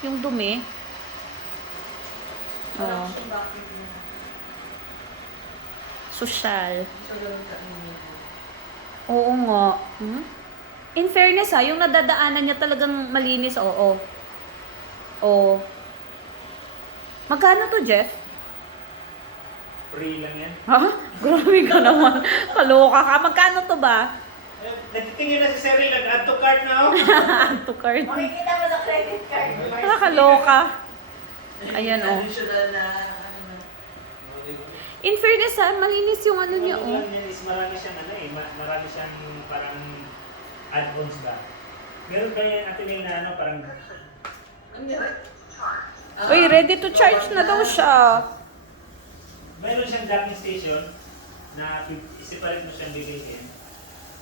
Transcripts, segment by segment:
Yung dumi. Oh. Social. Oo nga. Hmm? In fairness ha, yung nadadaanan niya talagang malinis, oo. Oo. Magkano to, Jeff? Free lang yan. Ha? Grabe ka naman. Kaloka ka. Magkano to ba? Natitingin na si Cyril, nag-add to cart na oh. Add to cart. Makikita mo sa credit card. Kaloka. Ayan, oh. Additional na, In fairness ha, malinis yung ano niya, Ano oh. lang yan is marami siyang ano eh, marami siyang parang add-ons ba. Meron ba yan natin na ano, parang Uy, ready to charge na daw siya. meron siyang docking station na separate mo siyang bibilhin.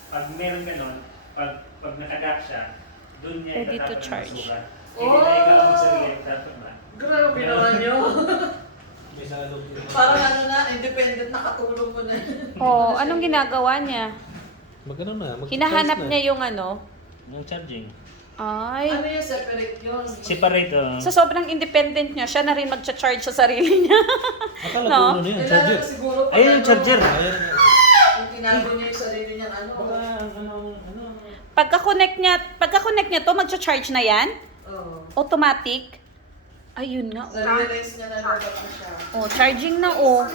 Pag meron ganon, pag nakadock siya, doon niya Ready to itatapon ng charge. sukat. Hindi na ikaw ang sarili, dapat ba? grabe naman nyo. May salog yun. Parang ano na, independent na katulong mo na. Oh, anong ginagawa niya? Magano na? Hinahanap niya yung ano. Yung charging. Ay. Ano yung separate yun? Separate oh. Sa sobrang independent niya, siya na rin magcha-charge sa sarili niya. Akala No? ko ano na yan, Kailangan charger. siguro pag Ayun yung charger. Ayan. Kung tinago niya yung sarili niyang ano. Ano? Pagka-connect niya to, magcha-charge na yan? Oo. Automatic? Ayun nga. Na-realize niya na dapat na siya. Oh, charging na oh.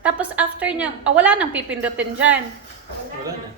Tapos after niya, wala nang pipindutin dyan. Wala na.